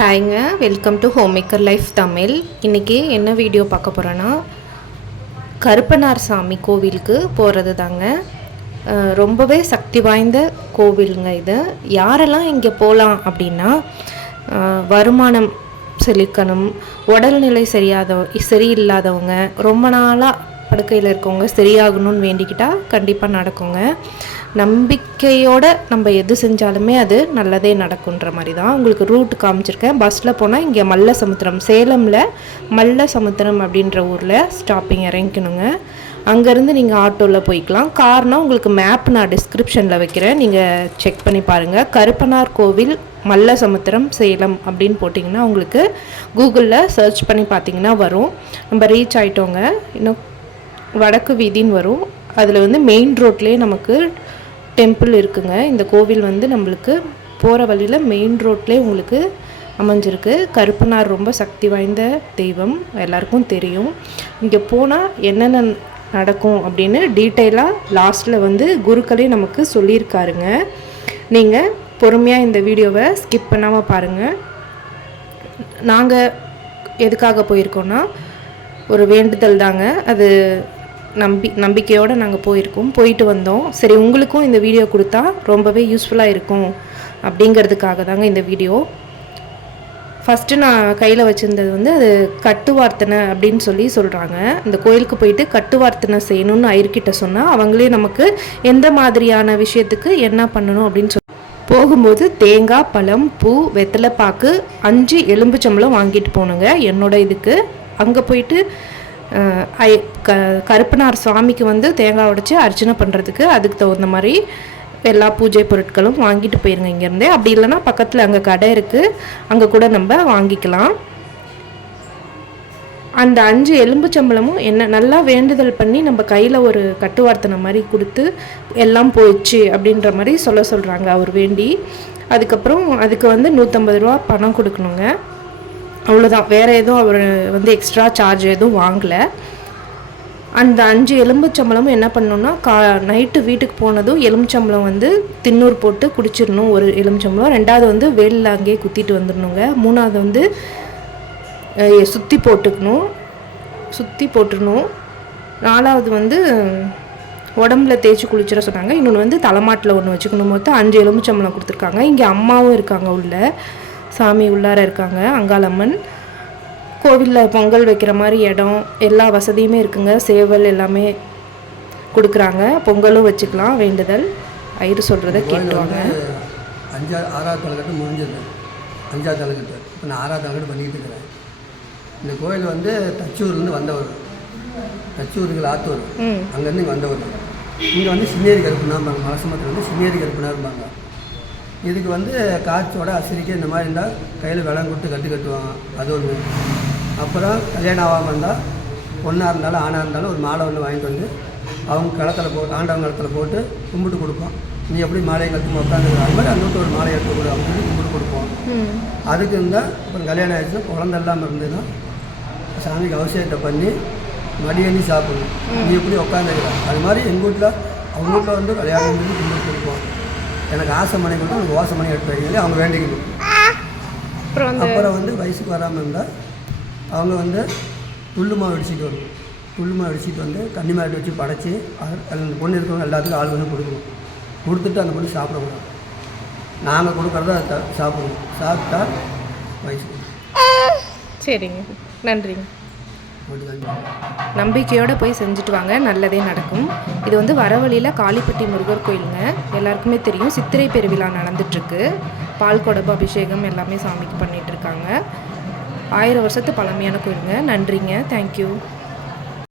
ஹாய்ங்க welcome to home maker life Tamil. இன்றைக்கி என்ன video பார்க்க போகிறோன்னா கருப்பனார் சாமி கோவிலுக்கு போகிறது தாங்க ரொம்பவே சக்தி வாய்ந்த கோவிலுங்க இது. யாரெல்லாம் இங்கே போகலாம் அப்படின்னா வருமானம் செழிக்கணும் உடல்நிலை சரியாத சரியில்லாதவங்க ரொம்ப நாளாக படுக்கையில் இருக்கவங்க சரியாகணும்னு வேண்டிக்கிட்டால் கண்டிப்பாக நடக்குங்க. நம்பிக்கையோட நம்ம எது செஞ்சாலுமே அது நல்லதே நடக்குன்ற மாதிரி தான் உங்களுக்கு ரூட் காமிச்சிருக்கேன். பஸ்ஸில் போனால் இங்கே மல்ல சமுத்திரம் சேலமில் மல்ல சமுத்திரம் அப்படின்ற ஊரில் ஸ்டாப்பிங் இறங்கிக்கணுங்க. அங்கேருந்து நீங்கள் ஆட்டோவில் போய்க்கலாம். காரணம் உங்களுக்கு மேப் நான் டிஸ்கிரிப்ஷனில் வைக்கிறேன். நீங்கள் செக் பண்ணி பாருங்கள் கருப்பனார் கோவில் மல்ல சமுத்திரம் சேலம் அப்படின்னு போட்டிங்கன்னா உங்களுக்கு கூகுளில் சர்ச் பண்ணி பார்த்தீங்கன்னா வரும். நம்ம ரீச் ஆகிட்டோங்க இன்னும் வடக்கு வீதின்னு வரும். அதில் வந்து மெயின் ரோட்லேயே நமக்கு டெம்பிள் இருக்குங்க. இந்த கோவில் வந்து நம்மளுக்கு போகிற வழியில் மெயின் ரோட்லேயே உங்களுக்கு அமைஞ்சிருக்கு. கருப்பனார் ரொம்ப சக்தி வாய்ந்த தெய்வம். எல்லாருக்கும் தெரியும். இங்கே போனால் என்னென்ன நடக்கும் அப்படின்னு டீட்டெயிலாக லாஸ்ட்டில் வந்து குருக்களே நமக்கு சொல்லியிருக்காருங்க. நீங்கள் பொறுமையாக இந்த வீடியோவை ஸ்கிப் பண்ணாமல் பாருங்கள் நாங்கள் எதுக்காக போயிருக்கோன்னா ஒரு வேண்டுதல் தாங்க. அது நம்பி நம்பிக்கையோடு நாங்கள் போயிருக்கோம். போயிட்டு வந்தோம். சரி உங்களுக்கும் இந்த வீடியோ கொடுத்தா ரொம்பவே யூஸ்ஃபுல்லாக இருக்கும் அப்படிங்கிறதுக்காக தாங்க இந்த வீடியோ. ஃபஸ்ட்டு நான் கையில் வச்சுருந்தது வந்து அது கட்டுவார்த்தனை அப்படின்னு சொல்லி சொல்கிறாங்க இந்த கோயிலுக்கு போயிட்டு கட்டுவார்த்தனை செய்யணும்னு ஐயர்கிட்ட சொன்னால் அவங்களே நமக்கு எந்த மாதிரியான விஷயத்துக்கு என்ன பண்ணணும் அப்படின்னு சொல்லி போகும்போது தேங்காய் பழம் பூ வெத்தலைப்பாக்கு அஞ்சு எலும்புச்சம்பளம் வாங்கிட்டு போகணுங்க என்னோட இதுக்கு. அங்கே போயிட்டு ஐ க கருப்பனார் சுவாமிக்கு வந்து தேங்காய் உடைச்சி அர்ச்சனை பண்ணுறதுக்கு அதுக்கு தகுந்த மாதிரி எல்லா பூஜை பொருட்களும் வாங்கிட்டு போயிருங்க இங்கேருந்தே. அப்படி இல்லைன்னா பக்கத்தில் அங்கே கடை இருக்குது அங்கே கூட நம்ம வாங்கிக்கலாம். அந்த அஞ்சு எலும்புச்சம்பளமும் என்ன நல்லா வேண்டுதல் பண்ணி நம்ம கையில் ஒரு கட்டுவார்த்தனை மாதிரி கொடுத்து எல்லாம் போயிடுச்சு அப்படின்ற மாதிரி சொல்ல சொல்கிறாங்க அவர் வேண்டி. அதுக்கப்புறம் அதுக்கு வந்து நூற்றம்பது ரூபா பணம் கொடுக்கணுங்க. அவ்வளோதான் வேறு எதுவும் அவர் வந்து எக்ஸ்ட்ரா சார்ஜ் எதுவும் வாங்கலை. அந்த அஞ்சு எலும்புச்சம்பளமும் என்ன பண்ணணும்னா கா நைட்டு வீட்டுக்கு போனதும் எலும்புச்சம்பளம் வந்து தின்னூர் போட்டு குடிச்சிடணும். ஒரு எலும்புச்சம்பளம். ரெண்டாவது வந்து வேலில் அங்கேயே குத்திட்டு வந்துடணுங்க. மூணாவது வந்து சுற்றி போட்டுக்கணும். சுற்றி போட்டுடணும். நாலாவது வந்து உடம்புல தேய்ச்சி குளிச்சிட சொன்னாங்க. இன்னொன்று வந்து தலைமாட்டில் ஒன்று வச்சுக்கணும். மொத்தம் அஞ்சு எலும்புச்சம்பளம் கொடுத்துருக்காங்க. இங்கே அம்மாவும் இருக்காங்க உள்ளே. சாமி உள்ளார இருக்காங்க அங்காளம்மன். கோவிலில் பொங்கல் வைக்கிற மாதிரி இடம் எல்லா வசதியுமே இருக்குங்க. சேவல் எல்லாமே கொடுக்குறாங்க. பொங்கலும் வச்சுக்கலாம் வேண்டுதல். ஐயர் சொல்கிறத கேட்டுவாங்க அஞ்சா ஆறாவது தலைக்கட்டு முடிஞ்சது. அஞ்சாவது தலைக்கட்டு. இப்போ நான் ஆறாவது தலைக்கட்டு பண்ணிக்கிட்டு இருக்கிறேன். இந்த கோயில் வந்து தச்சூர்லேருந்து வந்தவர். தச்சூருக்கு ஆத்தூர். அங்கேருந்து இங்கே வந்தவர். இங்கே வந்து சின்னேரி கருப்புனாம்பாங்க மலசமத்தில் வந்து சின்னேரி கருப்புனாருப்பாங்க இதுக்கு வந்து காய்ச்சோட அசிரிக்கை இந்த மாதிரி இருந்தால் கையில் விலம் கொடுத்து கட்டு கட்டுவாங்க. அது ஒன்று அப்புறம் கல்யாணம் ஆகாமல் இருந்தால் பொண்ணாக இருந்தாலும் ஆணாக இருந்தாலும் ஒரு மாலை ஒன்று வாங்கிட்டு வந்து அவங்க களத்தில் போட்டு ஆண்டவங்க களத்தில் போட்டு கும்பிட்டு கொடுப்போம். நீ எப்படி மாலையை கட்டுமா உட்காந்துக்கிற அது மாதிரி அந்த ஒரு மாலையை எடுத்து கொடு அப்படின்னு கும்பிட்டு கொடுப்போம். அதுக்கு இருந்தால் அப்புறம் கல்யாணம் ஆயிடுச்சுன்னா குழந்தை இல்லாமல் இருந்ததுன்னா சாமிக்கு அவசியத்தை பண்ணி மடியணி சாப்பிடணும். நீ எப்படி உட்காந்துக்கிற அது மாதிரி எங்கள் வீட்டில் அவங்க வீட்டில் வந்து கல்யாணம் பண்ணி கும்பிட்டு கொடுப்போம். எனக்கு ஆசை மணி கொடுத்து எனக்கு ஓசை மணி எடுத்து வைக்கல அவங்க வேண்டிக்கணும் அப்புறம் வந்து அப்புறம் வந்து வயசுக்கு வராமல் இருந்தால் அவங்க வந்து துள்ளு மாவு அடிச்சிட்டு வரணும். துள்ளு மாவு அடிச்சிட்டு வந்து கன்னி மாட்டு வச்சு படைச்சி அது- அந்த பொண்ணு இருக்கிறவங்க எல்லாத்துக்கும் ஆள் வந்து கொடுக்கணும். கொடுத்துட்டு அந்த பொண்ணு சாப்பிடக்கூடாது. நாங்கள் கொடுக்குறத சாப்பிடணும். சாப்பிட்டா வயசுக்கு சரிங்க. நன்றிங்க. நம்பிக்கையோடு போய் செஞ்சுட்டு வாங்க நல்லதே நடக்கும். இது வந்து வரவழியில் காளிப்பட்டி முருகர் கோயிலுங்க. எல்லாருக்குமே தெரியும் சித்திரை பெருவிழா நடந்துட்டுருக்கு. பால் குடம்பு அபிஷேகம் எல்லாமே சாமிக்கு பண்ணிகிட்ருக்காங்க இருக்காங்க ஆயிரம் வருஷத்து பழமையான கோயிலுங்க. நன்றிங்க. தேங்க்யூ